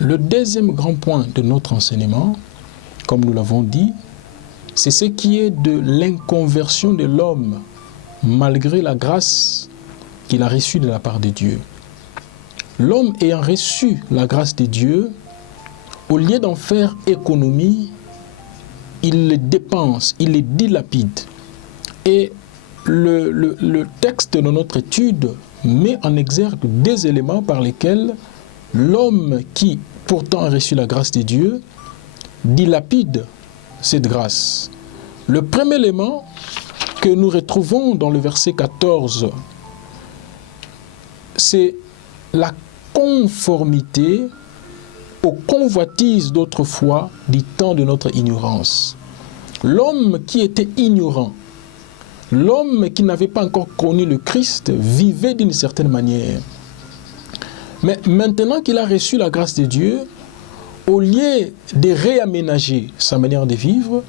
Le deuxième grand point de notre enseignement, comme nous l'avons dit, c'est ce qui est de l'inconversion de l'homme malgré la grâce qu'il a reçue de la part de Dieu. L'homme ayant reçu la grâce de Dieu, au lieu d'en faire économie, il les dépense, il les dilapide. Et le texte de notre étude met en exergue des éléments par lesquels l'homme qui pourtant a reçu la grâce de Dieu dilapide cette grâce. Le premier élément que nous retrouvons dans le verset 14, c'est la conformité aux convoitises d'autrefois du temps de notre ignorance. L'homme qui était ignorant, l'homme qui n'avait pas encore connu le Christ, vivait d'une certaine manière. Mais maintenant qu'il a reçu la grâce de Dieu, au lieu de réaménager sa manière de vivre,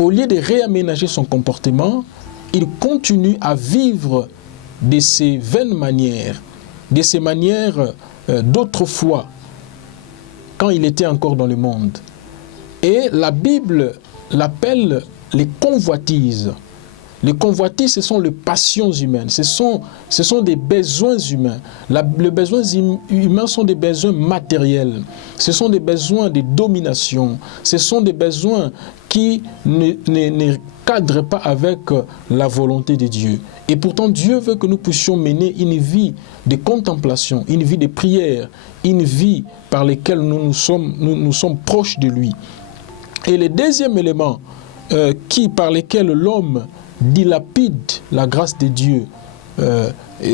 au lieu de réaménager son comportement, il continue à vivre de ces vaines manières, de ces manières d'autrefois, quand il était encore dans le monde. Et la Bible l'appelle les convoitises. Les convoitises, ce sont les passions humaines, ce sont des besoins humains. Les besoins humains sont des besoins matériels, ce sont des besoins de domination, ce sont des besoins qui ne cadrent pas avec la volonté de Dieu. Et pourtant, Dieu veut que nous puissions mener une vie de contemplation, une vie de prière, une vie par laquelle nous sommes proches de lui. Et le deuxième élément par lequel l'homme dilapide la grâce de Dieu,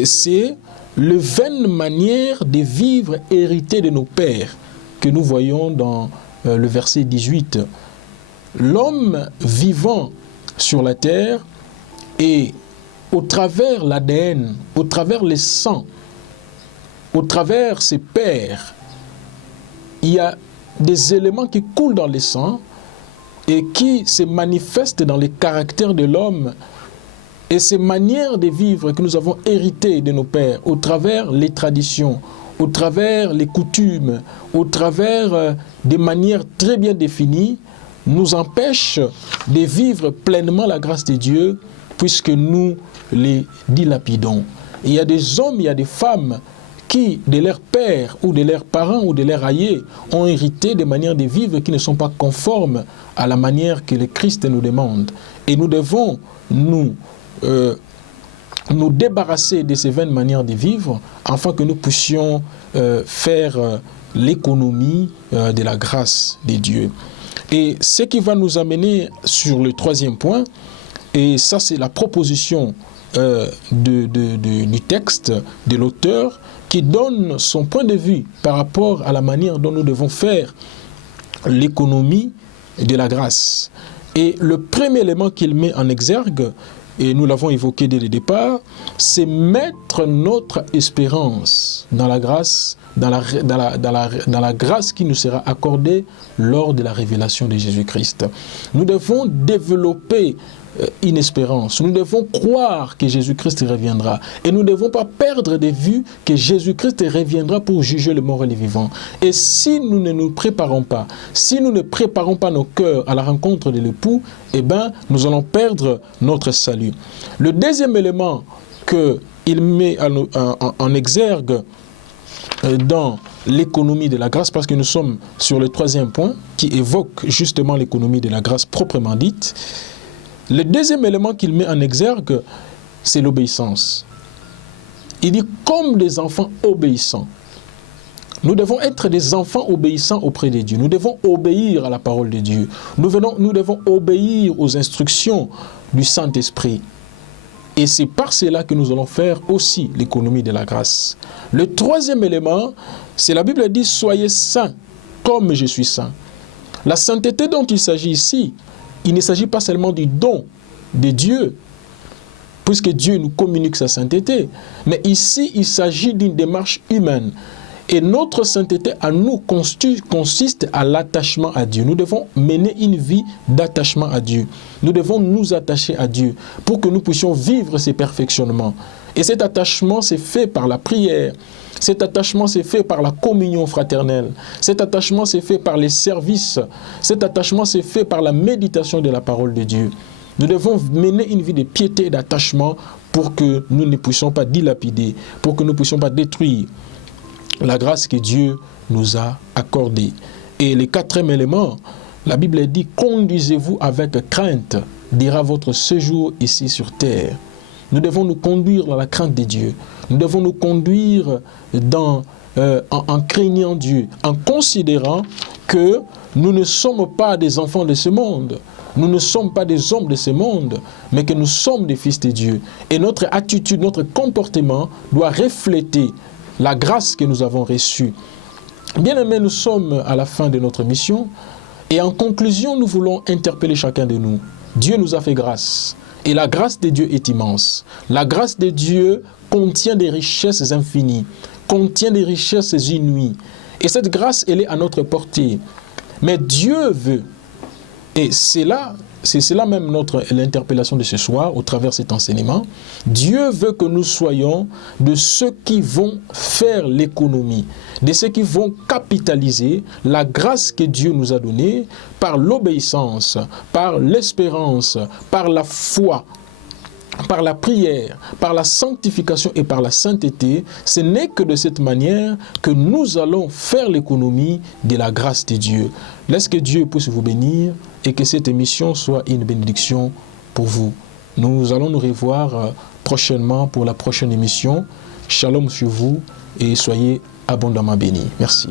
c'est la vaine manière de vivre héritée de nos pères que nous voyons dans le verset 18. L'homme vivant sur la terre et au travers l'ADN, au travers les sangs, au travers ses pères, il y a des éléments qui coulent dans les sangs et qui se manifestent dans les caractères de l'homme et ces manières de vivre que nous avons héritées de nos pères au travers les traditions, au travers les coutumes, au travers des manières très bien définies, nous empêchent de vivre pleinement la grâce de Dieu puisque nous les dilapidons. Et il y a des hommes, il y a des femmes qui, de leurs pères ou de leurs parents ou de leurs aïeux, ont hérité des manières de vivre qui ne sont pas conformes à la manière que le Christ nous demande. Et nous devons nous débarrasser de ces vaines manières de vivre afin que nous puissions faire l'économie de la grâce de Dieu. Et ce qui va nous amener sur le troisième point, et ça c'est la proposition du texte de l'auteur qui donne son point de vue par rapport à la manière dont nous devons faire l'économie de la grâce. Et le premier élément qu'il met en exergue, et nous l'avons évoqué dès le départ, c'est mettre notre espérance dans la grâce, dans la grâce qui nous sera accordée lors de la révélation de Jésus-Christ. Nous devons développer une espérance. Nous devons croire que Jésus-Christ reviendra. Et nous ne devons pas perdre de vue que Jésus-Christ reviendra pour juger les morts et les vivants. Et si nous ne nous préparons pas, si nous ne préparons pas nos cœurs à la rencontre de l'époux, eh bien, nous allons perdre notre salut. Le deuxième élément qu'il met en exergue dans l'économie de la grâce, parce que nous sommes sur le troisième point qui évoque justement l'économie de la grâce proprement dite. Le deuxième élément qu'il met en exergue, c'est l'obéissance. Il dit comme des enfants obéissants. Nous devons être des enfants obéissants auprès de Dieu. Nous devons obéir à la parole de Dieu. Nous devons obéir aux instructions du Saint-Esprit. Et c'est par cela que nous allons faire aussi l'économie de la grâce. Le troisième élément, c'est la Bible dit « Soyez saints comme je suis saint ». La sainteté dont il s'agit ici, il ne s'agit pas seulement du don de Dieu, puisque Dieu nous communique sa sainteté, mais ici il s'agit d'une démarche humaine. Et notre sainteté à nous consiste à l'attachement à Dieu. Nous devons mener une vie d'attachement à Dieu. Nous devons nous attacher à Dieu pour que nous puissions vivre ces perfectionnements. Et cet attachement s'est fait par la prière. Cet attachement s'est fait par la communion fraternelle. Cet attachement s'est fait par les services. Cet attachement s'est fait par la méditation de la parole de Dieu. Nous devons mener une vie de piété et d'attachement pour que nous ne puissions pas dilapider, pour que nous ne puissions pas détruire la grâce que Dieu nous a accordée. Et le quatrième élément, la Bible dit « Conduisez-vous avec crainte, dira votre séjour ici sur terre ». Nous devons nous conduire dans la crainte de Dieu. Nous devons nous conduire en craignant Dieu, en considérant que nous ne sommes pas des enfants de ce monde. Nous ne sommes pas des hommes de ce monde, mais que nous sommes des fils de Dieu. Et notre attitude, notre comportement doit refléter la grâce que nous avons reçue. Bien-aimés, nous sommes à la fin de notre mission. Et en conclusion, nous voulons interpeller chacun de nous. Dieu nous a fait grâce. Et la grâce de Dieu est immense. La grâce de Dieu contient des richesses infinies, contient des richesses inouïes. Et cette grâce, elle est à notre portée. Mais Dieu veut, et c'est cela même l'interpellation de ce soir, au travers de cet enseignement, Dieu veut que nous soyons de ceux qui vont faire l'économie, de ceux qui vont capitaliser la grâce que Dieu nous a donnée par l'obéissance, par l'espérance, par la foi, par la prière, par la sanctification et par la sainteté. Ce n'est que de cette manière que nous allons faire l'économie de la grâce de Dieu. Laisse que Dieu puisse vous bénir et que cette émission soit une bénédiction pour vous. Nous allons nous revoir prochainement pour la prochaine émission. Shalom sur vous et soyez abondamment bénis. Merci.